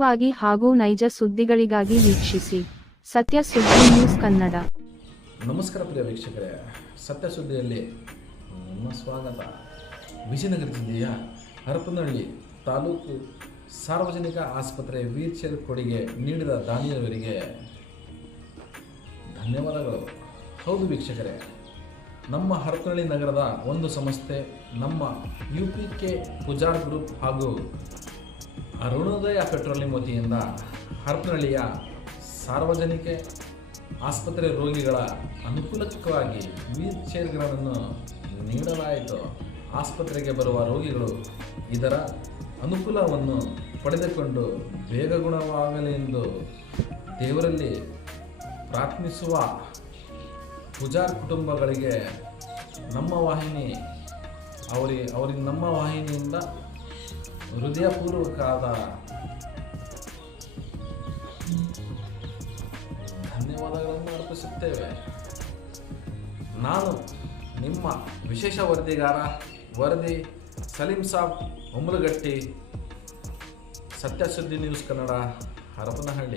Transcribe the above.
ವಾಗಿ ಹಾಗೂ ನೈಜ ಸುದ್ದಿಗಳಿಗಾಗಿ ವೀಕ್ಷಿಸಿ. ಸತ್ಯ ಸುದ್ದಿ ನ್ಯೂಸ್ ಕನ್ನಡ. ನಮಸ್ಕಾರ ಪ್ರಿಯ ವೀಕ್ಷಕರೇ. ಸತ್ಯ ಸುದ್ದಿಯಲ್ಲಿ ನಿಮ್ಮ ಸ್ವಾಗತ. ವಿಜಯನಗರ ಜಿಲ್ಲೆಯ ಹರಪನಹಳ್ಳಿ ತಾಲೂಕು ಸಾರ್ವಜನಿಕ ಆಸ್ಪತ್ರೆ ವೀಲ್ಚೇರ್ ಕೊಡುಗೆ ನೀಡಿದ ದಾನಿಯವರಿಗೆ ಧನ್ಯವಾದಗಳು. ಹೌದು ವೀಕ್ಷಕರೇ, ನಮ್ಮ ಹರಪನಹಳ್ಳಿ ನಗರದ ಒಂದು ಸಂಸ್ಥೆ, ನಮ್ಮ U P K Pujar group ಹಾಗೂ ಅರುಣೋದಯ ಪೆಟ್ರೋಲಿಯಂ ವತಿಯಿಂದ ಹರಪನಹಳ್ಳಿಯ ಸಾರ್ವಜನಿಕ ಆಸ್ಪತ್ರೆ ರೋಗಿಗಳ ಅನುಕೂಲಕ್ಕಾಗಿ ವೀಲ್ ಚೇರ್ಗಳನ್ನು ನೀಡಲಾಯಿತು. ಆಸ್ಪತ್ರೆಗೆ ಬರುವ ರೋಗಿಗಳು ಇದರ ಅನುಕೂಲವನ್ನು ಪಡೆದುಕೊಂಡು ಬೇಗ ಗುಣವಾಗಲೆಂದು ದೇವರಲ್ಲಿ ಪ್ರಾರ್ಥಿಸುವ ಪೂಜಾ ಕುಟುಂಬಗಳಿಗೆ ನಮ್ಮ ವಾಹಿನಿ, ಅವರಿ ಅವರಿಗೆ ನಮ್ಮ ವಾಹಿನಿಯಿಂದ ಹೃದಯಪೂರ್ವಕವಾದ ಧನ್ಯವಾದಗಳನ್ನು ಅರ್ಪಿಸುತ್ತೇವೆ. ನಾನು ನಿಮ್ಮ ವಿಶೇಷ ವರದಿಗಾರ ವರದಿ ಸಲೀಂ ಸಾಬ್ ಉಮ್ಲಗಟ್ಟಿ ಸತ್ಯಸುದ್ದಿ ನ್ಯೂಸ್ ಕನ್ನಡ, ಹರಪನಹಳ್ಳಿ.